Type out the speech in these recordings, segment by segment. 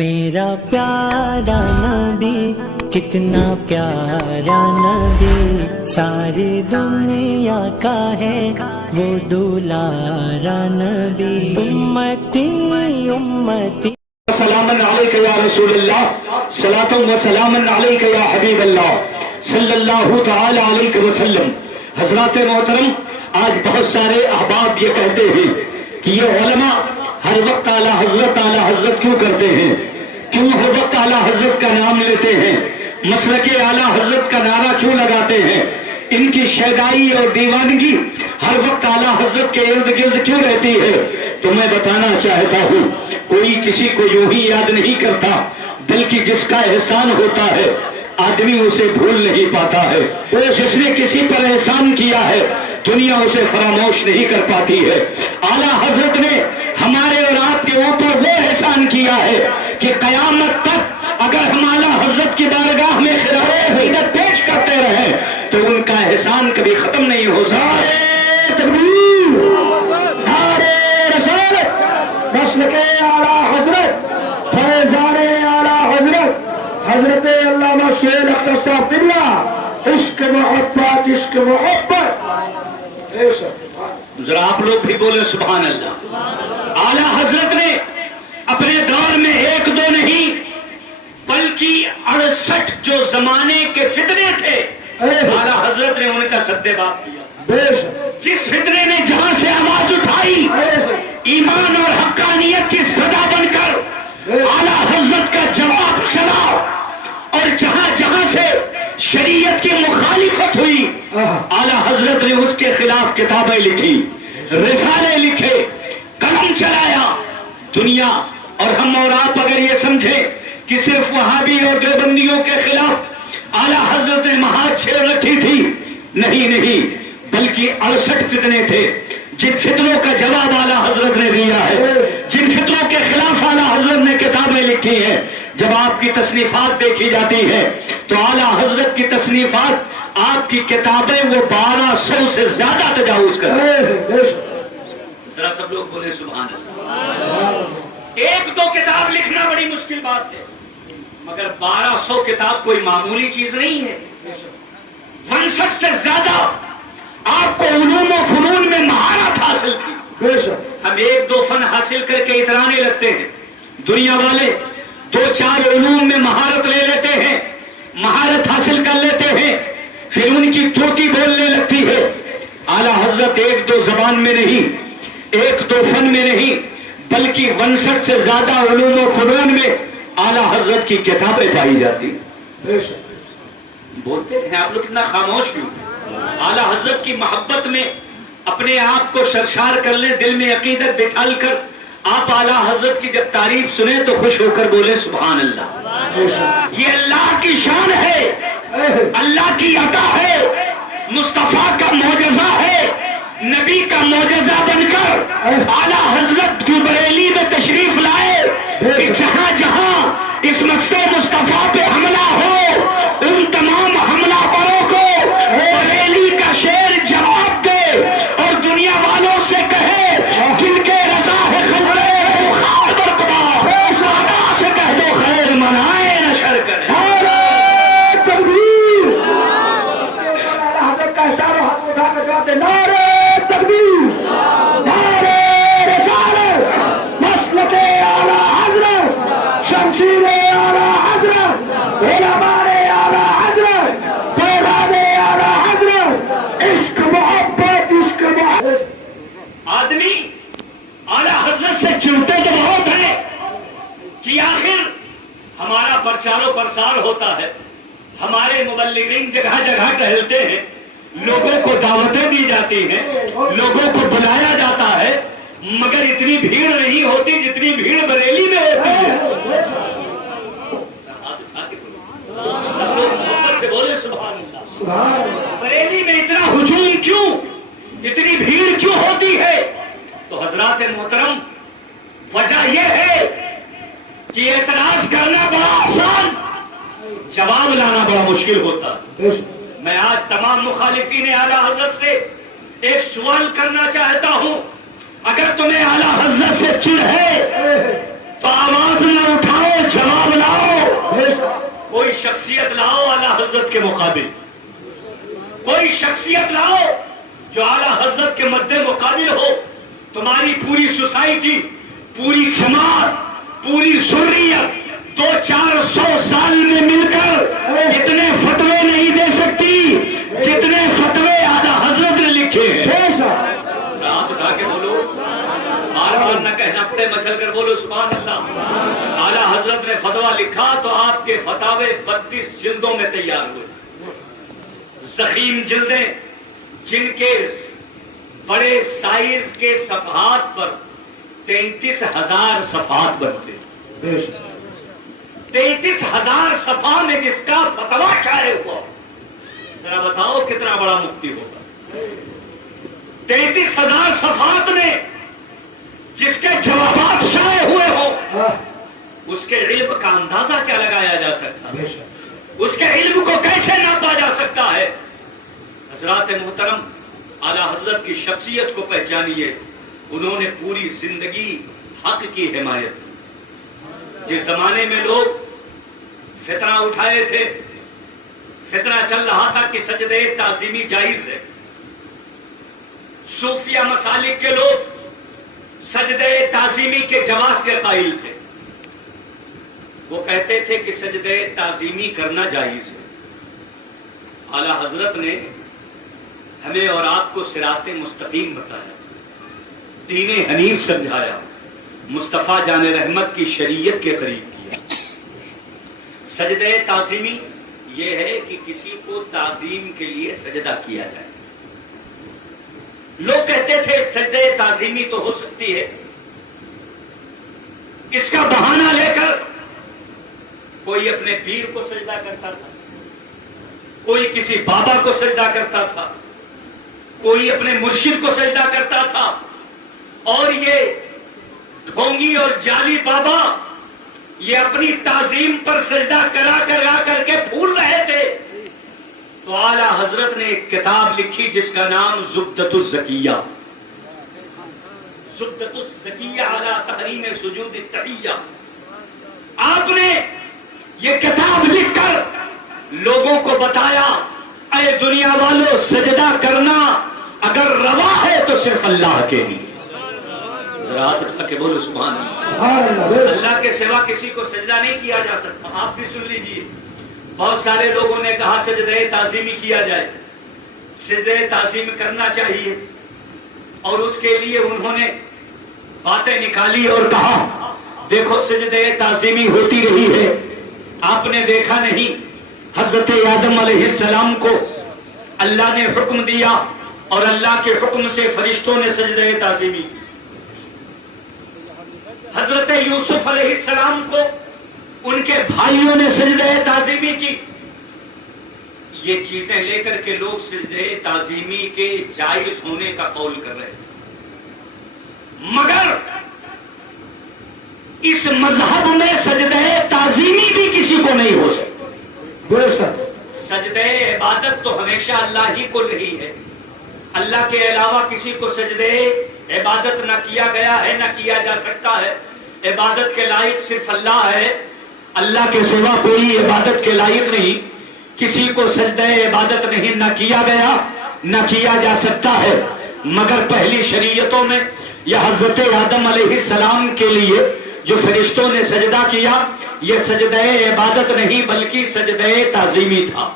میرا پیارا نبی کتنا پیارا نبی، ساری دنیا کا ہے وہ دلارا نبی، امتی امتی سلاما علیک یا رسول اللہ، صلاۃ و سلاما علیک یا حبیب اللہ صلی اللہ تعالی علیہ وسلم۔ حضرات محترم، آج بہت سارے احباب یہ کہتے ہیں کہ یہ علماء ہر وقت اعلیٰ حضرت کیوں کرتے ہیں، کیوں ہر وقت اعلیٰ حضرت کا نام لیتے ہیں، مسلک اعلیٰ حضرت کا نعرہ کیوں لگاتے ہیں، ان کی شیدائی اور دیوانگی ہر وقت اعلیٰ حضرت کے ارد گرد کیوں رہتی ہے؟ تو میں بتانا چاہتا ہوں، کوئی کسی کو یوں ہی یاد نہیں کرتا، بلکہ جس کا احسان ہوتا ہے آدمی اسے بھول نہیں پاتا ہے، جس نے کسی پر احسان کیا ہے دنیا اسے فراموش نہیں کر پاتی ہے۔ اعلیٰ حضرت نے ہمارے اور آپ کے اوپر وہ احسان کیا ہے کہ قیامت تک اگر ہم اعلیٰ حضرت کی بارگاہ میں خراج عقیدت پیش کرتے رہے تو ان کا احسان کبھی ختم نہیں ہو سکتا۔ تکبیر، نعرہ رسالت، مسلک اعلیٰ حضرت، فیضان اعلیٰ حضرت حضرت علامہ سہیل اختر صاحب قبلہ، عشق محبت عشق محبت۔ ذرا آپ لوگ بھی بولے سبحان اللہ۔ اعلیٰ حضرت نے اپنے دور میں ایک دو نہیں بلکہ 68 جو زمانے کے فتنے تھے اعلیٰ حضرت نے ان کا سدباب کیا۔ جس فتنے نے جہاں سے آواز اٹھائی ایمان اور حقانیت کی صدا بن کر اعلیٰ حضرت کا جواب چلا، اور جہاں جہاں سے شریعت کی مخالفت ہوئی اعلیٰ حضرت نے اس کے خلاف کتابیں لکھی، رسالے لکھے، قلم چلایا۔ دنیا اور ہم اور آپ اگر یہ سمجھیں کہ صرف وہابی اور دیوبندیوں کے خلاف اعلیٰ حضرت نے مہار چھیڑ رکھی تھی، نہیں، بلکہ 68 فتنے تھے، جن فتنوں کا جواب اعلیٰ حضرت نے دیا ہے، جن فتنوں کے خلاف اعلیٰ حضرت نے کتابیں لکھی ہیں۔ جب آپ کی تصنیفات دیکھی جاتی ہے تو اعلیٰ حضرت کی تصنیفات، آپ کی کتابیں وہ 1200 سے زیادہ تجاوز کرتے ہیں۔ ذرا سب لوگ بولے سبحان اللہ۔ ایک دو کتاب لکھنا بڑی مشکل بات ہے، مگر 1200 کتاب کوئی معمولی چیز نہیں ہے۔ 65 سے زیادہ آپ کو علوم و فنون میں مہارت حاصل تھی۔ ہم ایک دو فن حاصل کر کے اترانے لگتے ہیں، دنیا والے 2-4 علوم میں مہارت لے لیتے ہیں، مہارت حاصل کر لیتے ہیں، پھر ان کی توتی بولنے لگتی ہے۔ اعلیٰ حضرت ایک دو زبان میں نہیں، ایک دو فن میں نہیں، بلکہ 65 سے زیادہ علوم و فنون میں اعلیٰ حضرت کی کتابیں پائی جاتی ہیں۔ بولتے ہیں آپ لوگ اتنا خاموش کیوں؟ اعلیٰ حضرت کی محبت میں اپنے آپ کو سرشار کر لیں، دل میں عقیدت بٹھال کر آپ اعلیٰ حضرت کی جب تعریف سنیں تو خوش ہو کر بولے سبحان اللہ۔ یہ اللہ کی شان ہے، اللہ کی عطا ہے، مصطفیٰ کا معجزہ ہے، نبی کا معجزہ بن کر اعلیٰ حضرت کی بریلی میں تشریف لائے کہ جہاں جہاں اس مسجد مصطفیٰ پہ حملہ ہو ان تمام حملہ بروں کو بریلی کا شیر جواب دے اور دنیا والوں سے کہے جن کے رضا ہے خبرے خار برقرار سادہ سے کہہ دو خیر منائے نہ شر کرے۔ تکبیر، حضرت کا اشارہ ہاتھ اٹھا کر جواب دے، نعرہ تکبیر، نعرہ رسالت، مسلک اعلیٰ حضرت، شمشیر اعلیٰ حضرت، علماء اعلیٰ حضرت، پیغام اعلیٰ حضرت، عشق محبت عشق محبت۔ آدمی اعلیٰ حضرت سے چڑھتے تو بہت ہیں کہ آخر ہمارا پرچار و پرسار ہوتا ہے، ہمارے مبلغین جگہ جگہ ٹہلتے ہیں، لوگوں کو دعوتیں دی جاتی ہیں، لوگوں کو بلایا جاتا ہے، مگر اتنی بھیڑ نہیں ہوتی جتنی بھیڑ بریلی میں ہوتی ہے۔ سب لوگ محبت سے بولے سبحان اللہ۔ بریلی میں اتنا ہجوم کیوں، اتنی بھیڑ کیوں ہوتی ہے؟ تو حضرات محترم، وجہ یہ ہے کہ اعتراض کرنا بڑا آسان، جواب لانا بڑا مشکل ہوتا ہے۔ میں آج تمام مخالفین اعلیٰ حضرت سے ایک سوال کرنا چاہتا ہوں، اگر تمہیں اعلیٰ حضرت سے چڑ ہے تو آواز نہ اٹھاؤ، حضرت کے مقابل. کوئی شخصیت لاؤ جو اعلیٰ حضرت کے مد مقابل ہو. تمہاری پوری سوسائٹی، پوری جماعت، پوری ذریت 200-400 سال میں مل کر اتنے فتوے نہیں دے سکتی جتنے فتوے اعلیٰ حضرت نے لکھے ہیں. رات اٹھا کے بولو، بار بار نہ کہنا پڑے، مچل کر بولو سبحان اللہ. اعلیٰ حضرت نے فتویٰ لکھا تو آپ کے فتاوے 32 جلدوں میں تیار ہوئے. ضخیم جلدیں جن کے بڑے سائز کے صفحات پر 33,000 صفحات بنتے. 33,000 صفحہ میں جس کا فتویٰ شائع ہوا، ذرا بتاؤ کتنا بڑا مفتی ہوگا. 33,000 صفحات میں جس کے جوابات شائع ہوئے ہوں، اس کے علم کا اندازہ کیا لگایا جا سکتا ہے؟ اس کے علم کو کیسے ناپا جا سکتا ہے؟ حضرات محترم، اعلیٰ حضرت کی شخصیت کو پہچانیے. انہوں نے پوری زندگی حق کی حمایت. جس زمانے میں لوگ فتنہ اٹھائے تھے، فتنہ چل رہا تھا کہ سجدے تعظیمی جائز ہے، صوفیہ مسالک کے لوگ سجدے تعظیمی کے جواز کے قائل تھے. وہ کہتے تھے کہ سجدے تعظیمی کرنا جائز ہے. اعلیٰ حضرت نے ہمیں اور آپ کو صراط مستقیم بتایا، دین حنیف سمجھایا، مصطفیٰ جان رحمت کی شریعت کے قریب کیا. سجدہ تعظیمی یہ ہے کہ کسی کو تعظیم کے لیے سجدہ کیا جائے. لوگ کہتے تھے سجدہ تعظیمی تو ہو سکتی ہے، اس کا بہانہ لے کر کوئی اپنے پیر کو سجدہ کرتا تھا، کوئی کسی بابا کو سجدہ کرتا تھا، کوئی اپنے مرشد کو سجدہ کرتا تھا، اور یہ ڈھونگی اور جعلی بابا یہ اپنی تعظیم پر سجدہ کرا کر کے پھول رہے تھے. تو اعلیٰ حضرت نے ایک کتاب لکھی جس کا نام زبدۃ الزکیہ، زبدۃ الزکیہ علی تحریم سجود التحیہ. آپ نے یہ کتاب لکھ کر لوگوں کو بتایا، اے دنیا والوں، سجدہ کرنا اگر روا ہے تو صرف اللہ کے لیے. رات اٹھا کے بولو سبحان اللہ. اللہ کے سوا کسی کو سجدہ نہیں کیا جا سکتا. آپ بھی سن لیجئے، بہت سارے لوگوں نے کہا سجدہ تعظیمی کیا جائے، سجدہ تعظیم کرنا چاہیے، اور اس کے لیے انہوں نے باتیں نکالی اور کہا دیکھو سجدہ تعظیمی ہوتی رہی ہے، آپ نے دیکھا نہیں حضرت آدم علیہ السلام کو اللہ نے حکم دیا اور اللہ کے حکم سے فرشتوں نے سجدہ تعظیمی کی. حضرت یوسف علیہ السلام کو ان کے بھائیوں نے سجدہ تعظیمی کی. یہ چیزیں لے کر کے لوگ سجدہ تعظیمی کے جائز ہونے کا قول کر رہے تھے، مگر اس مذہب میں سجدہ تعظیمی بھی کسی کو نہیں ہو سکتا. سجدہ عبادت تو ہمیشہ اللہ ہی کو رہی ہے، اللہ کے علاوہ کسی کو سجدہ عبادت نہ کیا گیا ہے، نہ کیا جا سکتا ہے. عبادت کے لائق صرف اللہ ہے، اللہ کے سوا کوئی عبادت کے لائق نہیں. کسی کو سجدہ عبادت نہیں نہ کیا گیا نہ کیا جا سکتا ہے. مگر پہلی شریعتوں میں یہ حضرت آدم علیہ السلام کے لیے جو فرشتوں نے سجدہ کیا، یہ سجدہ عبادت نہیں بلکہ سجدہ تعظیمی تھا.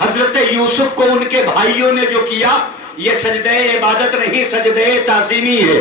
حضرت یوسف کو ان کے بھائیوں نے جو کیا یہ سجدہ عبادت نہیں سجدہ تعظیمی ہے.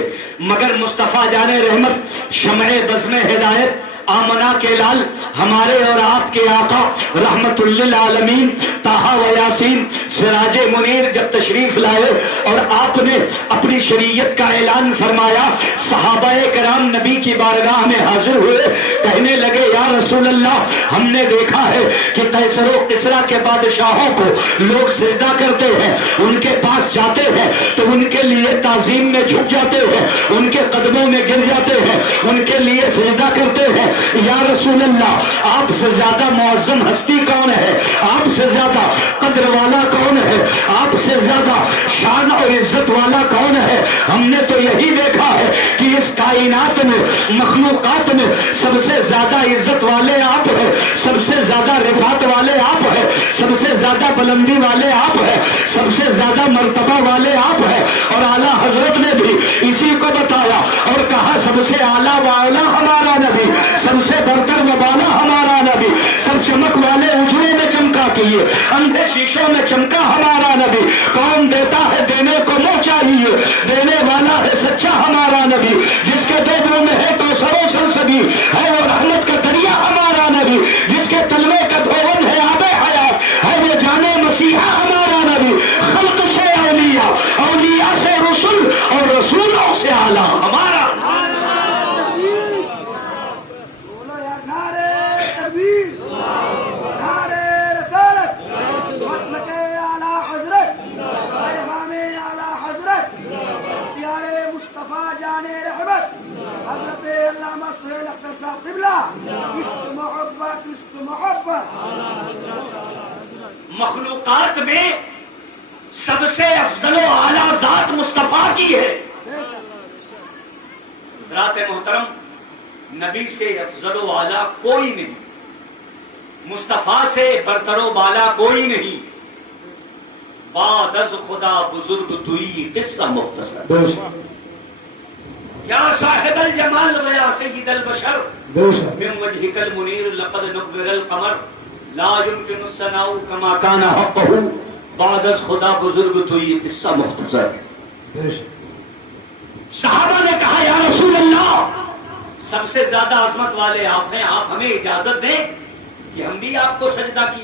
مگر مصطفیٰ جان رحمت، شمع بزم ہدایت، آمنہ کے لال، ہمارے اور آپ کے آقا رحمت للعالمین طٰہٰ و یاسین سراج منیر جب تشریف لائے اور آپ نے اپنی شریعت کا اعلان فرمایا، صحابہ کرام نبی کی بارگاہ میں حاضر ہوئے، کہنے لگے یا رسول اللہ، ہم نے دیکھا ہے کہ قیصر و کسریٰ کے بادشاہوں کو لوگ سجدہ کرتے ہیں، ان کے پاس جاتے ہیں تو ان کے لیے تعظیم میں جھک جاتے ہیں، ان کے قدموں میں گر جاتے ہیں، ان کے لیے سجدہ کرتے ہیں. یا رسول اللہ، آپ سے زیادہ معظم ہستی کون ہے؟ آپ سے زیادہ قدر والا کون ہے؟ آپ سے زیادہ شان اور عزت والا کون ہے؟ ہم نے تو یہی دیکھا ہے کہ اس کائنات میں، مخلوقات میں سب سے زیادہ عزت والے آپ ہیں، سب سے زیادہ رفعت والے آپ ہیں، سب سے زیادہ بلندی والے آپ ہیں، سب سے زیادہ مرتبہ والے آپ ہیں، اور اعلیٰ حضرت نے بھی اسی کو بتایا اور کہا سب سے اعلیٰ و اعلیٰ ہمارا نبی، سب سے برتر و بالا ہمارا نبی، سب چمک والے اجڑوں میں چمکا کیے، اندھے شیشوں میں چمکا ہمارا نبی، کون دیتا ہے دینے کو منہ چاہیے، دینے والا ہے سچا ہمارا نبی، جس کے دو منہ میں ہے کوثر و سلسبیل ہے وہ رحمت کا دریا ہمارا نبی، جس کے تلوے کا دھون ہے آب حیات ہے وہ جانے مسیحا ہمارا نبی، خلق سے اولیاء، اولیاء سے رسول اور رسولوں سے اعلیٰ ہمارا۔ بولو یار نعرے تکبیر، نعرے رسالت، مسلک اعلیٰ حضرت، پیغام اعلیٰ حضرت، اختیار مصطفیٰ جان رحمت حضرت علامہ سہیل اختر صاحب قبلہ، عشق محبت عشق محبت۔ مخلوقات میں سب سے افضل و اعلیٰ ذات مصطفیٰ کی ہے۔ حضرات محترم، نبی سے افضل و اعلیٰ کوئی نہیں، مصطفیٰ سے برتر و بالا کوئی نہیں، بعد از خدا بزرگ توئی قصہ مختصر۔ یا صاحب الجمال و یا سید البشر من وجهك المنیر لقد نور القمر لا يمكن الثناء كما كان حقه بعد از خدا بزرگ توئی قصہ مختصر۔ صحابہ نے کہا یا رسول اللہ، سب سے زیادہ عظمت والے آپ ہیں، آپ ہمیں اجازت دیں کہ ہم بھی آپ کو سجدہ کیا